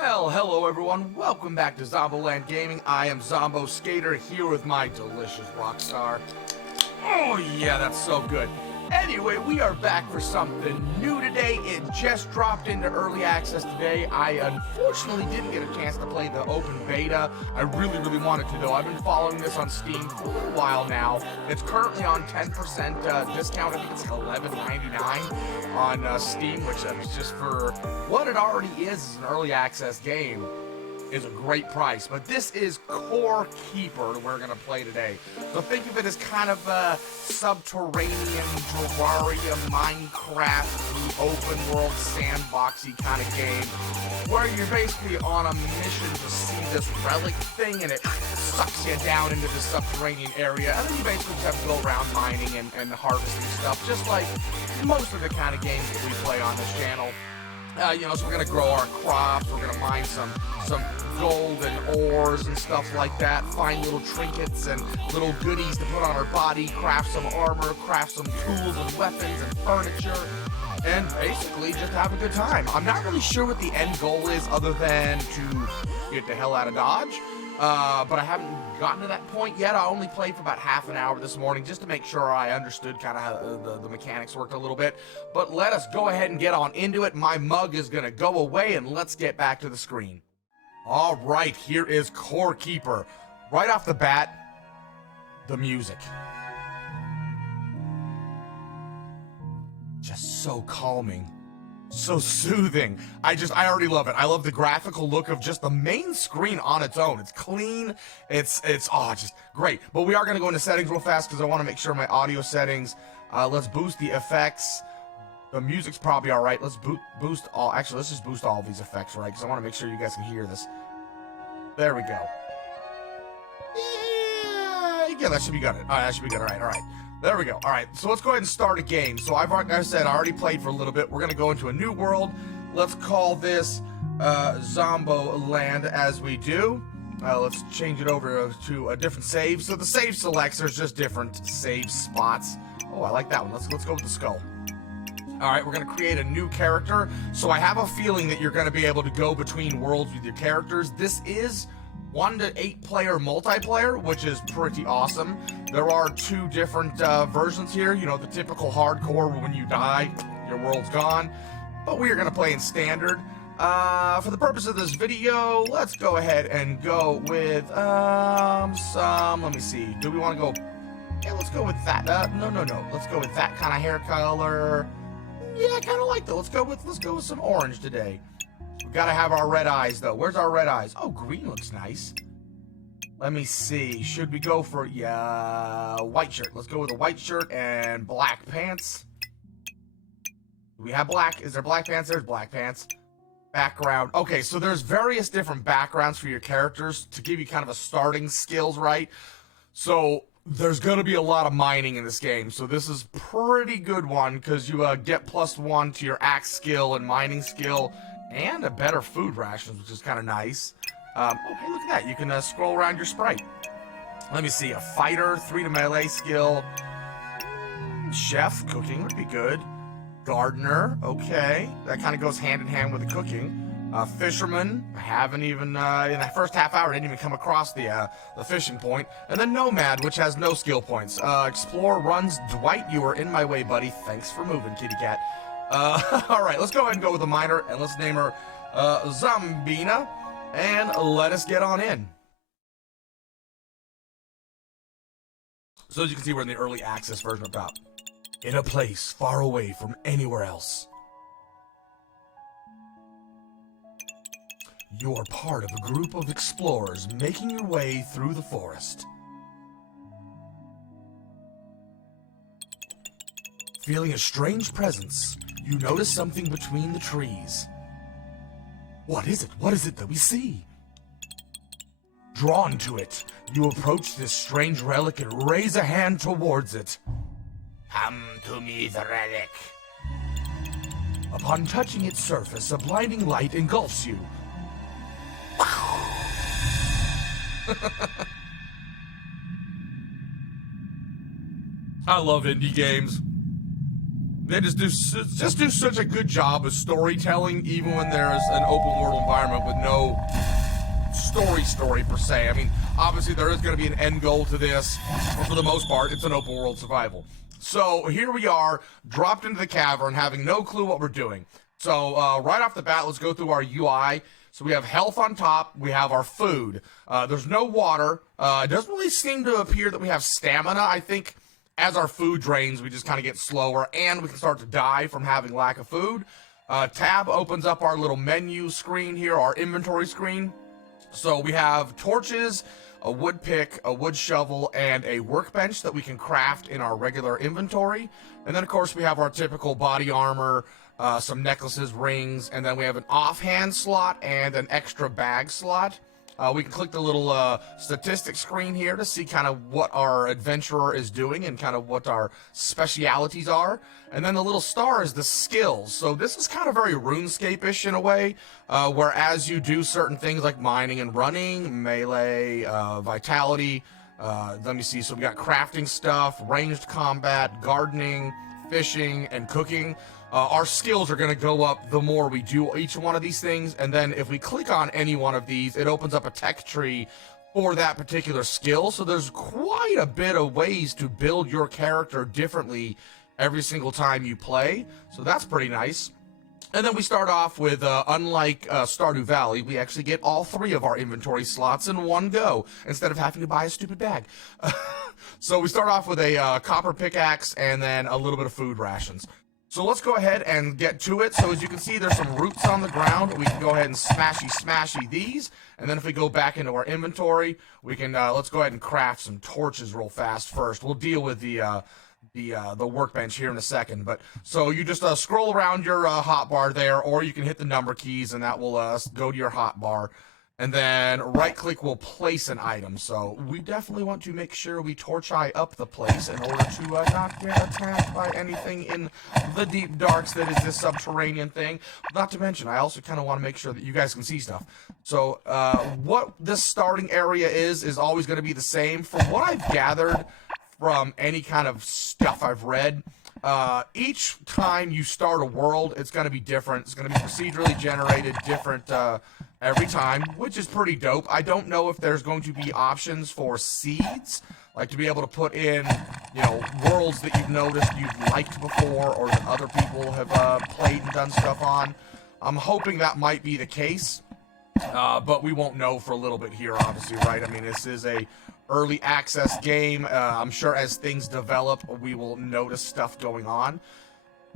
Well, hello everyone, welcome back to Zomboland Gaming. I am Zombo Skater here with my delicious Rockstar. Oh yeah, that's so good. Anyway, we are back for something new today. It just dropped into early access today. I unfortunately didn't get a chance to play the open beta. I really wanted to though. I've been following this on Steam for a little while now. It's currently on 10% discount. I think it's $11.99 on Steam, which is just for what it already is an early access game. Is a great price, but this is CoreKeeper we're gonna play today. So think of it as kind of a subterranean Terraria, Minecraft, open world, sandboxy kind of game, where you're basically on a mission to see this relic thing, and it sucks you down into this subterranean area, and then you basically just have to go around mining and harvesting stuff, just like most of the kind of games that we play on this channel. So we're gonna grow our crops, we're gonna mine some gold and ores and stuff like that, find little trinkets and little goodies to put on our body, craft some armor, craft some tools and weapons and furniture, and basically just have a good time. I'm not really sure what the end goal is other than to get the hell out of Dodge, but I haven't gotten to that point yet. I only played for about half an hour this morning just to make sure I understood kind of how the mechanics worked a little bit. But let us go ahead and get on into it. My mug is going to go away, and let's get back to the screen. All right, here is CoreKeeper. Right off the bat, the music. Just so calming. So soothing. I already love it. I love the graphical look of just the main screen on its own. It's clean. It's just great. But we are going to go into settings real fast because I want to make sure my audio settings. Let's boost the effects. The music's probably all right. Let's boost all. Actually, let's just boost all of these effects, right? Because I want to make sure you guys can hear this. There we go. Yeah, that should be good. All right, that should be good. All right. There we go. All right, so let's go ahead and start a game. So like I said, I already played for a little bit. We're going to go into a new world. Let's call this Zomboland as we do. Let's change it over to a different save. So the save selects, there's just different save spots. Oh, I like that one. Let's go with the skull. All right, we're going to create a new character. So I have a feeling that you're going to be able to go between worlds with your characters. This is 1 to 8 player multiplayer, which is pretty awesome. There are 2 different versions here. You know, the typical hardcore, when you die, your world's gone. But we are going to play in standard. For the purpose of this video, let's go ahead and go with let me see. Do we want to go? Yeah, let's go with that. No. Let's go with that kind of hair color. Yeah, I kind of like that. Let's go with some orange today. We gotta have our red eyes though. Where's our red eyes? Oh, green looks nice. Let me see. Should we go for white shirt? Let's go with a white shirt and black pants. Do we have black? Is there black pants? There's black pants. Background. Okay, so there's various different backgrounds for your characters to give you kind of a starting skills, right? So there's going to be a lot of mining in this game, so this is pretty good one because you get +1 to your axe skill and mining skill and a better food rations, which is kind of nice. Okay, look at that. You can scroll around your sprite. Let me see. A fighter, 3 to melee skill. Chef, cooking would be good. Gardener, okay. That kind of goes hand in hand with the cooking. Fisherman, I haven't even, in that first half hour, I didn't even come across the fishing point. And then Nomad, which has no skill points. Explorer runs. Dwight, you are in my way, buddy. Thanks for moving, kitty cat. All right, let's go ahead and go with the miner, and let's name her ZomBina, and let us get on in. So as you can see, we're in the early access version up top. In a place far away from anywhere else. You're part of a group of explorers making your way through the forest. Feeling a strange presence, you notice something between the trees. What is it? What is it that we see? Drawn to it, you approach this strange relic and raise a hand towards it. Come to me, the relic. Upon touching its surface, a blinding light engulfs you. I love indie games. They just do such a good job of storytelling, even when there's an open world environment with no story per se. I mean, obviously there is going to be an end goal to this, but for the most part, it's an open world survival. So here we are, dropped into the cavern, having no clue what we're doing. So right off the bat, let's go through our UI. So we have health on top, we have our food. There's no water. It doesn't really seem to appear that we have stamina. I think as our food drains, we just kind of get slower, and we can start to die from having lack of food. Tab opens up our little menu screen here, our inventory screen. So we have torches, a wood pick, a wood shovel, and a workbench that we can craft in our regular inventory. And then, of course, we have our typical body armor, some necklaces, rings, and then we have an offhand slot and an extra bag slot. We can click the little statistics screen here to see kind of what our adventurer is doing and kind of what our specialities are. And then the little star is the skills. So this is kind of very RuneScape-ish in a way, where as you do certain things like mining and running, melee, vitality, let me see, so we got crafting stuff, ranged combat, gardening, fishing, and cooking. Our skills are going to go up the more we do each one of these things, and then if we click on any one of these, it opens up a tech tree for that particular skill. So there's quite a bit of ways to build your character differently every single time you play, so that's pretty nice. And then we start off with, unlike Stardew Valley, we actually get all 3 of our inventory slots in one go, instead of having to buy a stupid bag. So we start off with a copper pickaxe and then a little bit of food rations. So let's go ahead and get to it. So as you can see, there's some roots on the ground. We can go ahead and smashy these. And then if we go back into our inventory, we can, let's go ahead and craft some torches real fast first. We'll deal with the workbench here in a second. But so you just scroll around your hotbar there, or you can hit the number keys and that will go to your hotbar. And then right click will place an item. So we definitely want to make sure we torch eye up the place in order to not get attacked by anything in the deep darks that is this subterranean thing. Not to mention, I also kind of want to make sure that you guys can see stuff. So what this starting area is always going to be the same. From what I've gathered from any kind of stuff I've read, each time you start a world, it's going to be different. It's going to be procedurally generated, different every time, which is pretty dope. I don't know if there's going to be options for seeds, like to be able to put in, you know, worlds that you've noticed you've liked before or that other people have played and done stuff on. I'm hoping that might be the case, but we won't know for a little bit here, obviously, right? I mean, this is a early access game. I'm sure as things develop, we will notice stuff going on.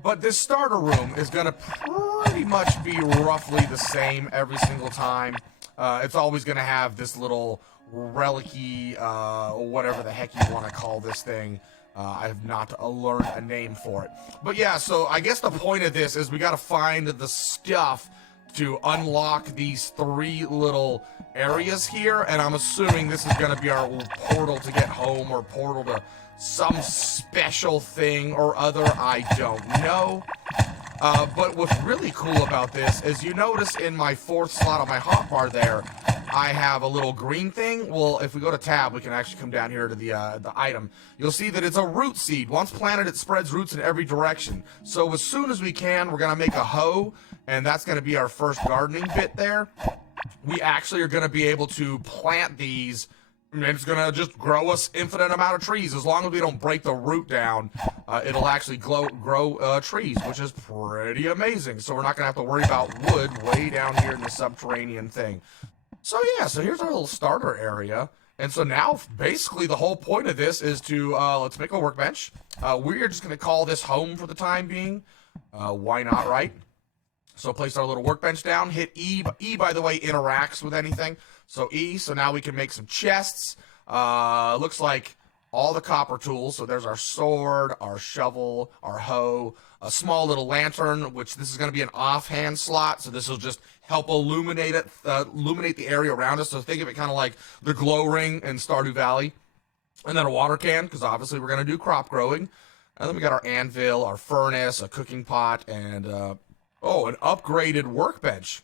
But this starter room is going to pretty much be roughly the same every single time. It's always going to have this little relic-y, or whatever the heck you want to call this thing. I have not learned a name for it. But yeah, so I guess the point of this is we got to find the stuff to unlock these 3 little areas here, and I'm assuming this is going to be our portal to get home, or portal to some special thing or other, I don't know. But what's really cool about this is you notice in my 4th slot on my hotbar there, I have a little green thing. Well, if we go to tab, we can actually come down here to the item. You'll see that it's a root seed. Once planted, it spreads roots in every direction. So as soon as we can, we're going to make a hoe, and that's going to be our first gardening bit there. We actually are going to be able to plant these, and it's going to just grow us infinite amount of trees. As long as we don't break the root down, it'll actually grow trees, which is pretty amazing. So we're not going to have to worry about wood way down here in the subterranean thing. So yeah, so here's our little starter area. And so now, basically, the whole point of this is to, let's make a workbench. We're just going to call this home for the time being. Why not, right? So place our little workbench down, hit E. E, by the way, interacts with anything. So E, so now we can make some chests. Looks like all the copper tools. So there's our sword, our shovel, our hoe, a small little lantern, which this is going to be an offhand slot. So this will just help illuminate the area around us. So think of it kind of like the glow ring in Stardew Valley. And then a water can, because obviously we're going to do crop growing. And then we got our anvil, our furnace, a cooking pot, and an upgraded workbench.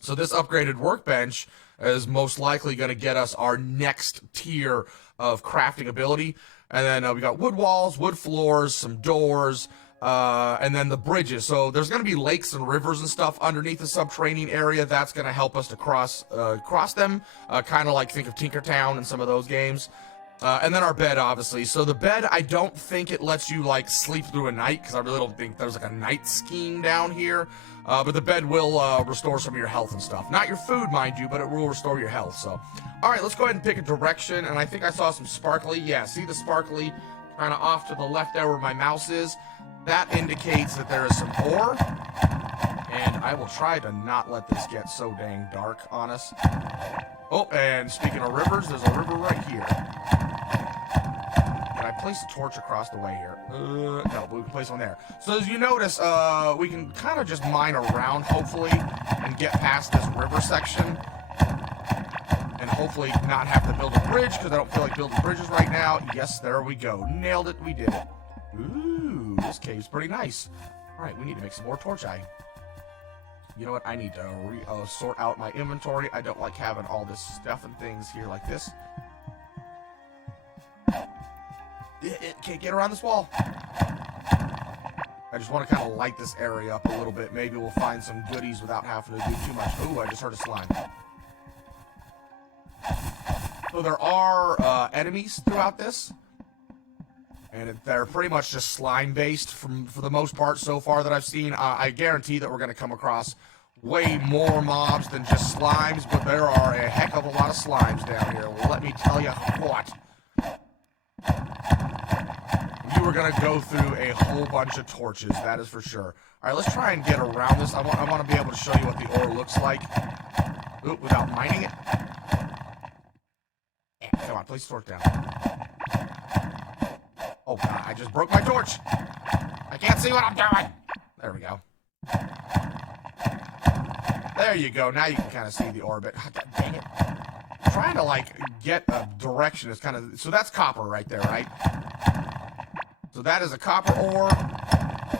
So this upgraded workbench is most likely going to get us our next tier of crafting ability. And then we got wood walls, wood floors, some doors, and then the bridges. So there's going to be lakes and rivers and stuff underneath the subterranean area. That's going to help us to cross them, kind of like think of Tinkertown and some of those games. And then our bed, obviously. So the bed, I don't think it lets you, like, sleep through a night, because I really don't think there's, like, a night scheme down here. But the bed will restore some of your health and stuff. Not your food, mind you, but it will restore your health. So, all right, let's go ahead and pick a direction. And I think I saw some sparkly. Yeah, see the sparkly kind of off to the left there where my mouse is? That indicates that there is some ore. And I will try to not let this get so dang dark on us. Oh, and speaking of rivers, there's a river right here. Can I place a torch across the way here? No, but we can place one there. So as you notice, we can kind of just mine around, hopefully, and get past this river section. And hopefully not have to build a bridge, because I don't feel like building bridges right now. Yes, there we go. Nailed it. We did it. Ooh, this cave's pretty nice. All right, we need to make some more torch eye. You know what? I need to sort out my inventory. I don't like having all this stuff and things here like this. It can't get around this wall. I just want to kind of light this area up a little bit. Maybe we'll find some goodies without having to do too much. Ooh, I just heard a slime. So there are enemies throughout this. And they're pretty much just slime-based for the most part so far that I've seen. I guarantee that we're going to come across way more mobs than just slimes, but there are a heck of a lot of slimes down here. Let me tell you what. You are going to go through a whole bunch of torches, that is for sure. All right, let's try and get around this. I want to be able to show you what the ore looks like. Ooh, without mining it. Come on, place the torch down. Oh, God, I just broke my torch. I can't see what I'm doing. There we go. There you go. Now you can kind of see the orbit. God dang it. Trying to, like, get a direction is kind of... So that's copper right there, right? So that is a copper ore.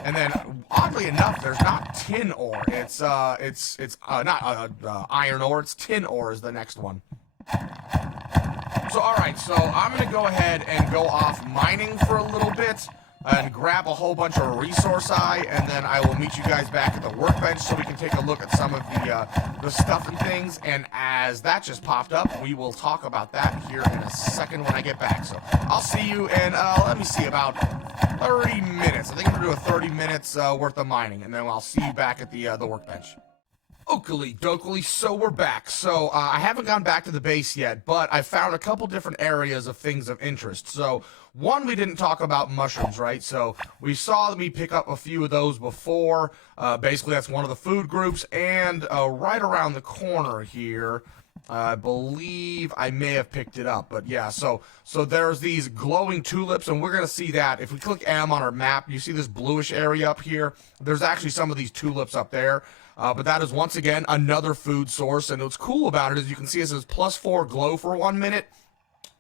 And then, oddly enough, there's not tin ore. It's not iron ore. It's tin ore is the next one. So, alright, so I'm going to go ahead and go off mining for a little bit and grab a whole bunch of resource eye, and then I will meet you guys back at the workbench so we can take a look at some of the stuff and things. And as that just popped up, we will talk about that here in a second when I get back. So I'll see you in, let me see, about 30 minutes. I think I'm going to do a 30 minutes worth of mining, and then I'll see you back at the workbench. Oakley dokley, so we're back. So I haven't gone back to the base yet, but I found a couple different areas of things of interest. So one, we didn't talk about mushrooms, right? So we saw me pick up a few of those before. Basically, that's one of the food groups. And right around the corner here, I believe I may have picked it up. But yeah, so there's these glowing tulips, and we're going to see that. If we click M on our map, you see this bluish area up here. There's actually some of these tulips up there. But that is, once again, another food source. And what's cool about it is you can see it says +4 glow for 1 minute.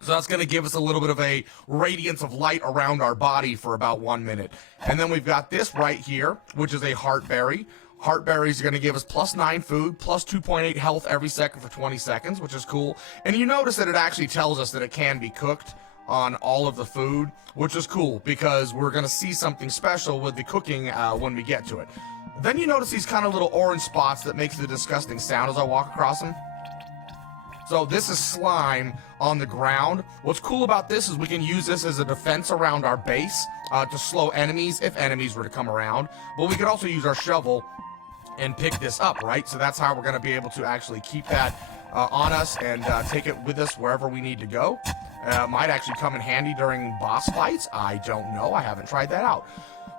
So that's going to give us a little bit of a radiance of light around our body for about 1 minute. And then we've got this right here, which is a heartberry. Heartberries are going to give us +9 food, +2.8 health every second for 20 seconds, which is cool. And you notice that it actually tells us that it can be cooked on all of the food, which is cool because we're going to see something special with the cooking when we get to it. Then you notice these kind of little orange spots that makes the disgusting sound as I walk across them. So this is slime on the ground. What's cool about this is we can use this as a defense around our base to slow enemies if enemies were to come around. But we could also use our shovel and pick this up, right? So that's how we're going to be able to actually keep that on us and take it with us wherever we need to go. Might actually come in handy during boss fights. I don't know. I haven't tried that out.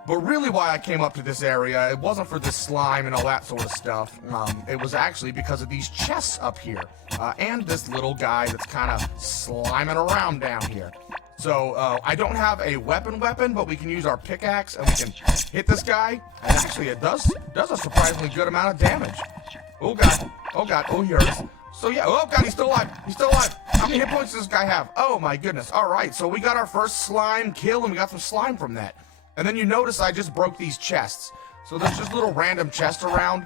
But really why I came up to this area, it wasn't for this slime and all that sort of stuff. It was actually because of these chests up here. And this little guy that's kind of sliming around down here. So I don't have a weapon, but we can use our pickaxe and we can hit this guy. And actually it does a surprisingly good amount of damage. Oh God, oh here it is. So yeah, oh God, he's still alive. How many hit points does this guy have? Oh my goodness. All right, so we got our first slime kill and we got some slime from that. And then you notice I just broke these chests. So there's just little random chests around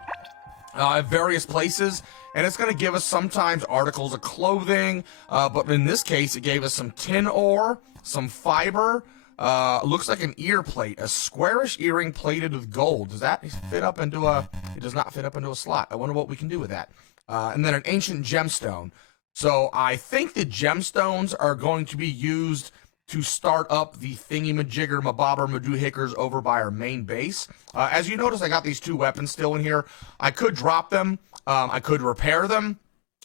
at various places. And it's going to give us sometimes articles of clothing. But in this case, it gave us some tin ore, some fiber, Looks like an ear plate, a squarish earring plated with gold. Does that fit up into a? It does not fit up into a slot. I wonder what we can do with that. And then an ancient gemstone. So I think the gemstones are going to be used to start up the thingy-majigger, mabobber, madoohickers over by our main base. As you notice, I got these 2 weapons still in here. I could drop them. I could repair them.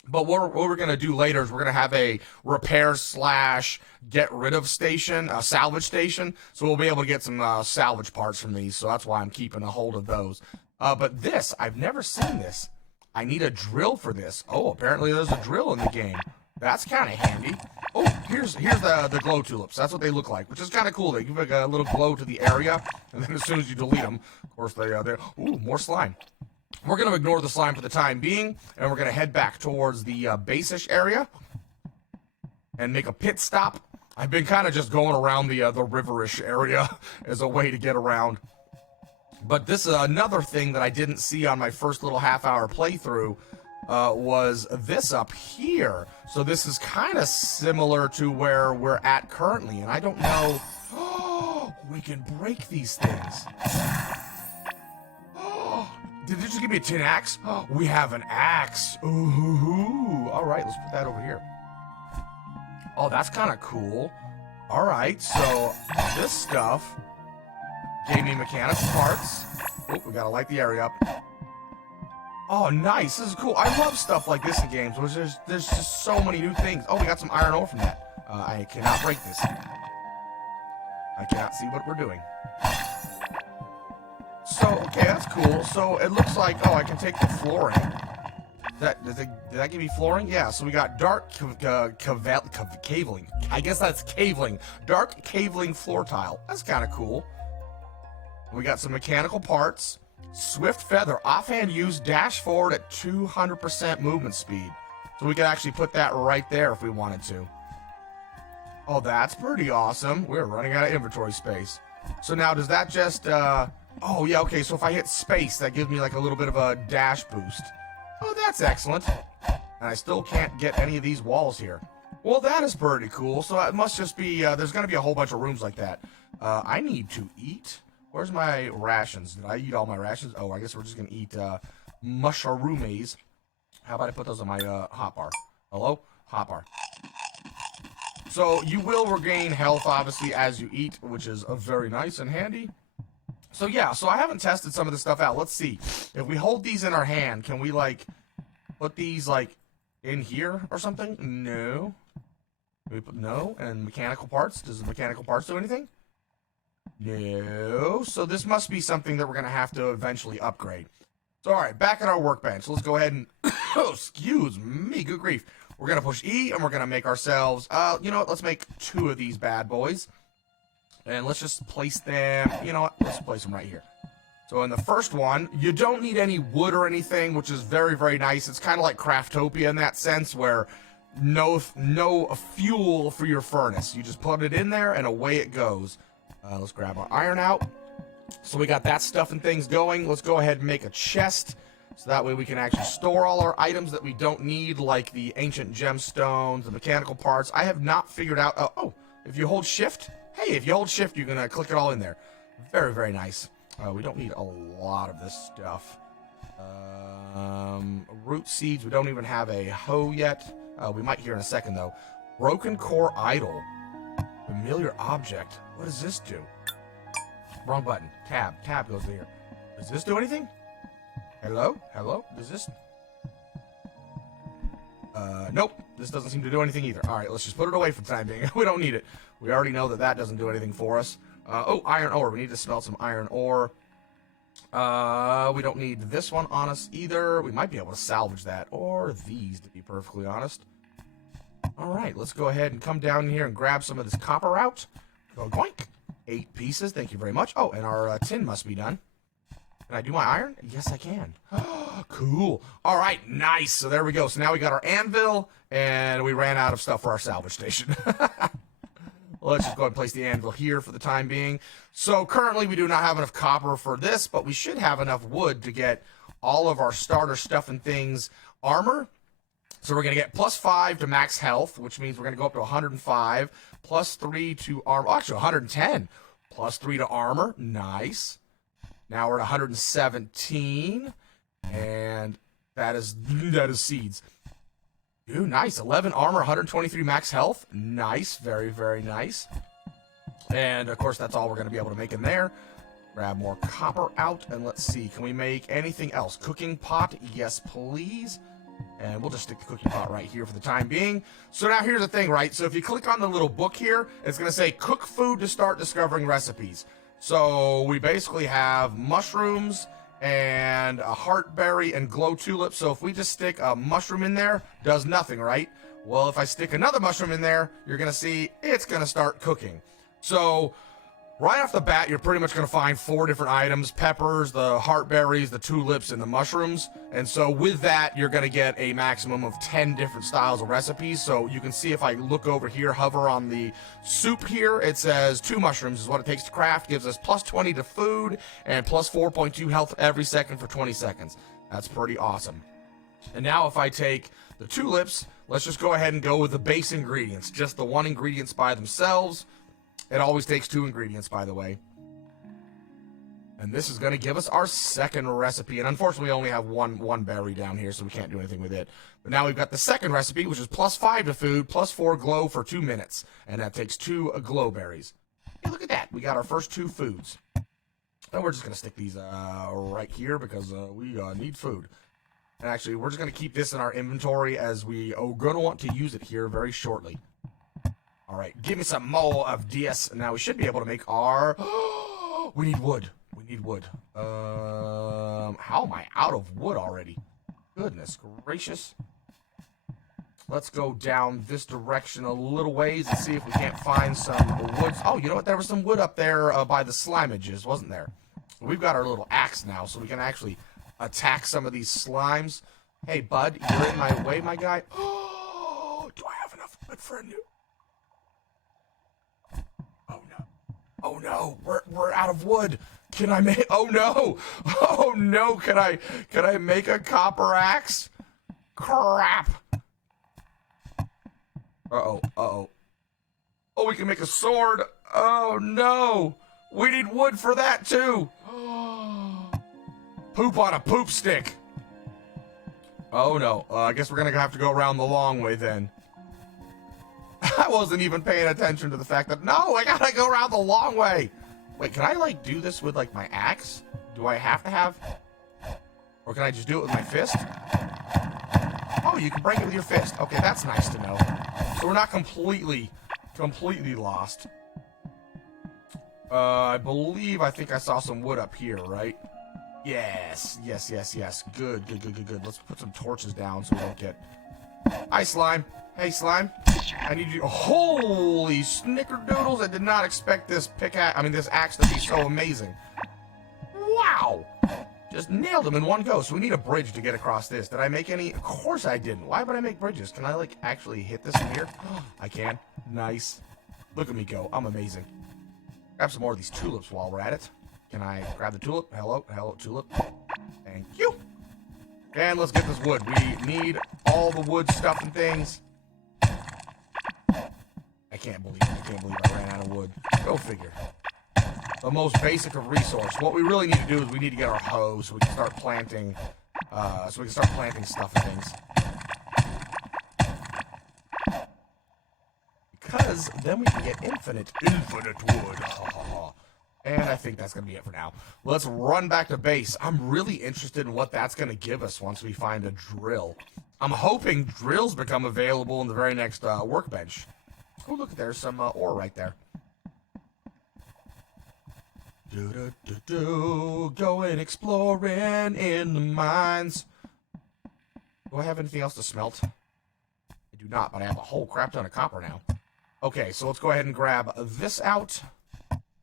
But what we're going to do later is we're going to have a repair / get rid of station, a salvage station. So we'll be able to get some salvage parts from these. So that's why I'm keeping a hold of those. But this, I've never seen this. I need a drill for this. Oh, apparently there's a drill in the game. That's kind of handy. Oh, here's the glow tulips. That's what they look like, which is kind of cool. They give like a little glow to the area, and then as soon as you delete them, of course, they're... Ooh, more slime. We're going to ignore the slime for the time being, and we're going to head back towards the base-ish area and make a pit stop. I've been kind of just going around the river-ish area as a way to get around. But this is another thing that I didn't see on my first little half-hour playthrough was this up here. So this is kind of similar to where we're at currently, and I don't know... Oh, we can break these things. Did they just give me a tin axe? Oh, we have an axe. Ooh. All right, let's put that over here. Oh, that's kind of cool. All right, so this stuff gave me mechanical parts. Oh, we gotta light the area up. Oh, nice. This is cool. I love stuff like this in games, where there's just so many new things. Oh, we got some iron ore from that. I cannot break this. I cannot see what we're doing. So, okay, that's cool. So, it looks like, oh, I can take the flooring. Did that give me flooring? Yeah, so we got dark caveling. I guess that's caveling. Dark caveling floor tile. That's kind of cool. We got some mechanical parts. Swift feather. Offhand use, dash forward at 200% movement speed. So we could actually put that right there if we wanted to. Oh, that's pretty awesome. We're running out of inventory space. So now, does that just... Oh, yeah, okay, so if I hit space, that gives me like a little bit of a dash boost. Oh, that's excellent. And I still can't get any of these walls here. Well, that is pretty cool. So it must just be, there's going to be a whole bunch of rooms like that. I need to eat. Where's my rations? Did I eat all my rations? Oh, I guess we're just going to eat mushroomies. How about I put those on my hotbar? Hello? Hotbar. So you will regain health, obviously, as you eat, which is very nice and handy. So yeah, so I haven't tested some of this stuff out. Let's see. If we hold these in our hand, can we, like, put these, like, in here or something? No. We put no. And mechanical parts? Does the mechanical parts do anything? No. So this must be something that we're going to have to eventually upgrade. So, all right, back at our workbench. Let's go ahead and... oh, excuse me. Good grief. We're going to push E, and we're going to make ourselves... you know what? Let's make 2 of these bad boys. And let's just place them, you know what, let's place them right here. So in the first one, you don't need any wood or anything, which is very, very nice. It's kind of like Craftopia in that sense, where no fuel for your furnace. You just put it in there, and away it goes. Let's grab our iron out. So we got that stuff and things going. Let's go ahead and make a chest, so that way we can actually store all our items that we don't need, like the ancient gemstones, the mechanical parts. I have not figured out, oh, if you hold shift... Hey, if you hold shift, you're going to click it all in there. Very, very nice. We don't need a lot of this stuff. Root seeds. We don't even have a hoe yet. We might hear in a second, though. Broken core idol. Familiar object. What does this do? Wrong button. Tab. Tab goes here. Does this do anything? Hello? Hello? Does this... Nope. This doesn't seem to do anything either. All right, let's just put it away for the time being. We don't need it. We already know that that doesn't do anything for us. Oh, iron ore. We need to smelt some iron ore. We don't need this one on us either. We might be able to salvage that. Or these, to be perfectly honest. All right, let's go ahead and come down here and grab some of this copper out. Go goink. 8 pieces. Thank you very much. Oh, and our tin must be done. Can I do my iron? Yes, I can. Cool. All right, nice. So there we go. So now we got our anvil, and we ran out of stuff for our salvage station. Let's just go ahead and place the anvil here for the time being. So currently we do not have enough copper for this, but we should have enough wood to get all of our starter stuff and things armor. So we're going to get +5 to max health, which means we're going to go up to 105, +3 to armor. Oh, actually, 110. +3 to armor. Nice. Now we're at 117. And that is seeds. Ooh, nice. 11 armor, 123 max health. Nice. Very, very nice. And, of course, that's all we're going to be able to make in there. Grab more copper out. And let's see. Can we make anything else? Cooking pot. Yes, please. And we'll just stick the cooking pot right here for the time being. So now here's the thing, right? So if you click on the little book here, it's going to say cook food to start discovering recipes. So we basically have mushrooms and a heartberry and glow tulip. So if we just stick a mushroom in there, does nothing, right? Well, if I stick another mushroom in there, you're going to see it's going to start cooking. So right off the bat, you're pretty much going to find 4 different items: peppers, the heartberries, the tulips, and the mushrooms. And so with that, you're going to get a maximum of 10 different styles of recipes. So you can see if I look over here, hover on the soup here, it says 2 mushrooms is what it takes to craft. Gives us +20 to food and +4.2 health every second for 20 seconds. That's pretty awesome. And now if I take the tulips, let's just go ahead and go with the base ingredients. Just the 1 ingredients by themselves. It always takes 2 ingredients, by the way. And this is going to give us our second recipe. And unfortunately, we only have one berry down here, so we can't do anything with it. But now we've got the second recipe, which is +5 to food, +4 glow for 2 minutes. And that takes 2 glow berries. Hey, look at that. We got our first 2 foods. And we're just going to stick these right here because we need food. And actually, we're just going to keep this in our inventory as we are going to want to use it here very shortly. All right, give me some more of this. Now we should be able to make our... we need wood. We need wood. How am I out of wood already? Goodness gracious. Let's go down this direction a little ways and see if we can't find some wood. Oh, you know what? There was some wood up there by the slimages, wasn't there? We've got our little axe now, so we can actually attack some of these slimes. Hey, bud, you're in my way, my guy. Oh, do I have enough wood for a new... Oh no, we're out of wood. Can I make... Oh no. Oh no, can I make a copper axe? Crap. Uh-oh. Oh, we can make a sword. Oh no. We need wood for that too. Poop on a poop stick. Oh no. I guess we're gonna have to go around the long way then. I wasn't even paying attention to the fact that, no, I gotta go around the long way. Wait, can I, like, do this with, like, my axe? Do I have to have... Or can I just do it with my fist? Oh, you can break it with your fist. Okay, that's nice to know. So we're not completely lost. I think I saw some wood up here, right? Yes. Good. Let's put some torches down so we don't get... Hi, slime. Hey, slime. I need you. Holy snickerdoodles! I did not expect this this axe to be so amazing. Wow! Just nailed him in one go. So we need a bridge to get across this. Did I make any? Of course I didn't. Why would I make bridges? Can I, like, actually hit this in here? I can. Nice. Look at me go. I'm amazing. Grab some more of these tulips while we're at it. Can I grab the tulip? Hello, tulip. Thank you. And let's get this wood. We need all the wood stuff and things. I can't believe I ran out of wood. Go figure. The most basic of resource. What we really need to do is we need to get our hoe so we can start planting stuff and things. Because then we can get infinite wood. And I think that's going to be it for now. Let's run back to base. I'm really interested in what that's going to give us once we find a drill. I'm hoping drills become available in the very next workbench. Oh, look, there's some ore right there. Going exploring in the mines. Do I have anything else to smelt? I do not, but I have a whole crap ton of copper now. Okay, so let's go ahead and grab this out.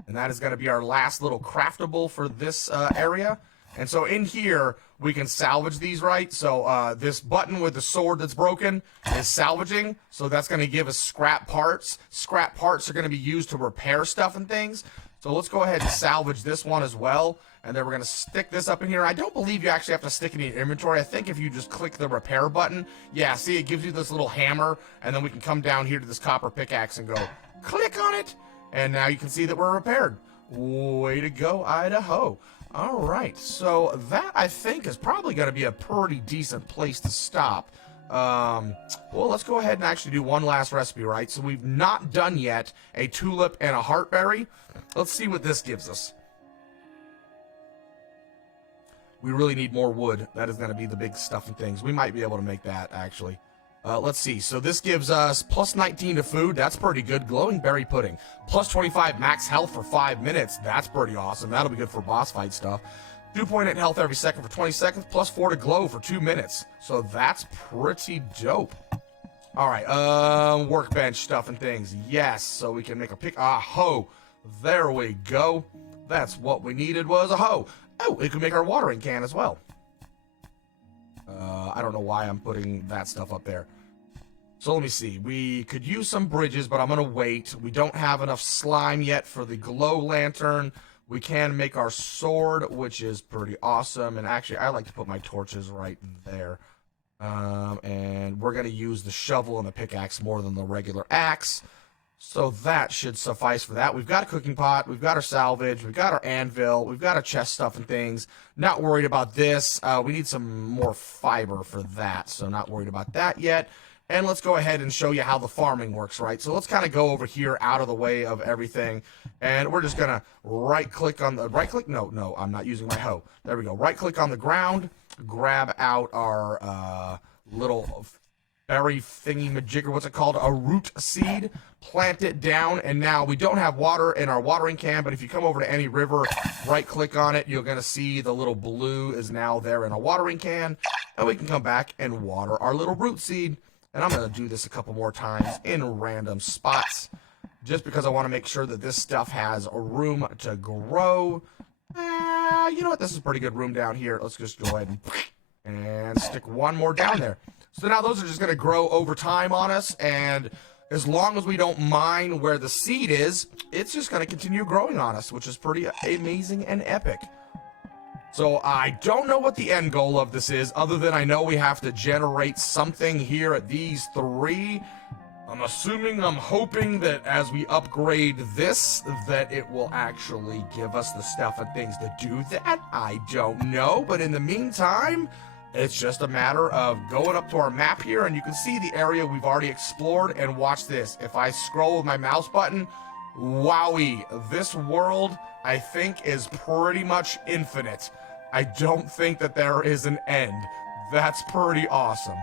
And that is going to be our last little craftable for this area. And so in here, we can salvage these, right? So this button with the sword that's broken is salvaging. So that's going to give us scrap parts. Scrap parts are going to be used to repair stuff and things. So let's go ahead and salvage this one as well. And then we're going to stick this up in here. I don't believe you actually have to stick it in your inventory. I think if you just click the repair button, yeah, see, it gives you this little hammer, and then we can come down here to this copper pickaxe and go click on it, and now you can see that we're repaired. Way to go, Idaho. All right, so that, I think, is probably going to be a pretty decent place to stop. Well, let's go ahead and actually do one last recipe, right? So we've not done yet a tulip and a heartberry. Let's see what this gives us. We really need more wood. That is going to be the big stuff and things. We might be able to make that, actually. Let's see. So this gives us plus 19 to food. That's pretty good. Glowing berry pudding. Plus 25 max health for 5 minutes. That's pretty awesome. That'll be good for boss fight stuff. 2.8 health every second for 20 seconds. Plus 4 to glow for 2 minutes. So that's pretty dope. All right. Workbench stuff and things. Yes. So we can make a pick. Hoe. There we go. That's what we needed, was a hoe. Oh, we can make our watering can as well. I don't know why I'm putting that stuff up there. So let me see. We could use some bridges, but I'm going to wait. We don't have enough slime yet for the glow lantern. We can make our sword, which is pretty awesome. And actually, I like to put my torches right there. And we're going to use the shovel and the pickaxe more than the regular axe. So that should suffice for that. We've got a cooking pot, we've got our salvage, we've got our anvil, we've got our chest stuff and things. Not worried about this. We need some more fiber for that, so not worried about that yet. And let's go ahead and show you how the farming works, right? So let's kind of go over here out of the way of everything. And we're just going to right-click on the... Right-click? No, I'm not using my hoe. There we go. Right-click on the ground, grab out our little... berry thingy majigger, what's it called? A root seed. Plant it down, and now we don't have water in our watering can, but if you come over to any river, right click on it, you're going to see the little blue is now there in a watering can, and we can come back and water our little root seed. And I'm going to do this a couple more times in random spots, just because I want to make sure that this stuff has room to grow. You know what? This is pretty good room down here. Let's just go ahead and stick one more down there. So now those are just going to grow over time on us, and as long as we don't mine where the seed is, it's just going to continue growing on us, which is pretty amazing and epic. So I don't know what the end goal of this is, other than I know we have to generate something here at these 3. I'm hoping that as we upgrade this, that it will actually give us the stuff and things to do that. I don't know, but in the meantime... it's just a matter of going up to our map here, and you can see the area we've already explored, and watch this. If I scroll with my mouse button, wowie, this world, I think, is pretty much infinite. I don't think that there is an end. That's pretty awesome.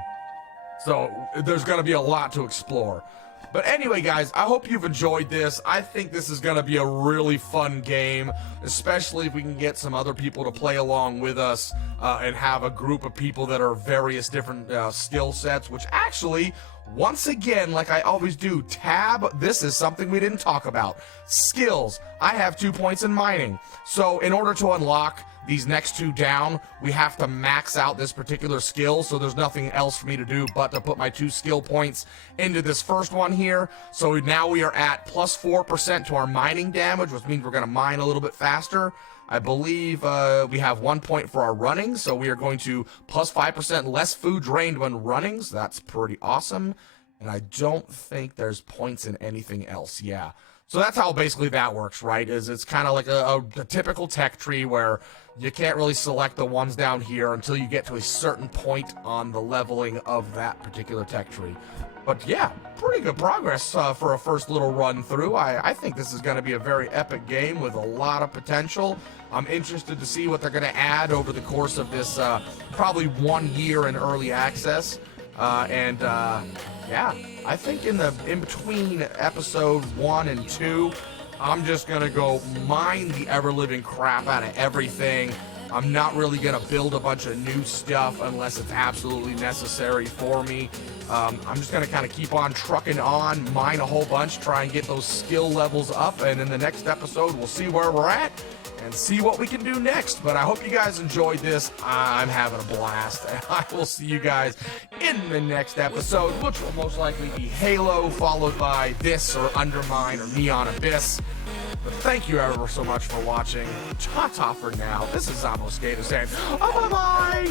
So, there's going to be a lot to explore. But anyway, guys, I hope you've enjoyed this. I think this is going to be a really fun game, especially if we can get some other people to play along with us and have a group of people that are various different skill sets, which actually, once again, like I always do, tab, this is something we didn't talk about. Skills. I have 2 points in mining. So in order to unlock these next 2 down, we have to max out this particular skill, so there's nothing else for me to do but to put my 2 skill points into this first one here. So now we are at plus 4% to our mining damage, which means we're going to mine a little bit faster. I believe we have 1 point for our running, so we are going to plus 5% less food drained when running, so that's pretty awesome. And I don't think there's points in anything else, yeah. So that's how basically that works, right? It's kind of like a typical tech tree where you can't really select the ones down here until you get to a certain point on the leveling of that particular tech tree. But yeah, pretty good progress for a first little run through. I think this is going to be a very epic game with a lot of potential. I'm interested to see what they're going to add over the course of this probably 1 year in early access. Yeah, I think in between episode 1 and 2, I'm just gonna go mine the ever-living crap out of everything. I'm not really gonna build a bunch of new stuff unless it's absolutely necessary for me. I'm just gonna kind of keep on trucking on, mine a whole bunch, try and get those skill levels up, and in the next episode, we'll see where we're at and see what we can do next. But I hope you guys enjoyed this. I'm having a blast, and I will see you guys in the next episode, which will most likely be Halo, followed by this or Undermine or Neon Abyss. But thank you ever so much for watching. Ta-ta for now. This is Zombo Skater saying, oh, bye-bye!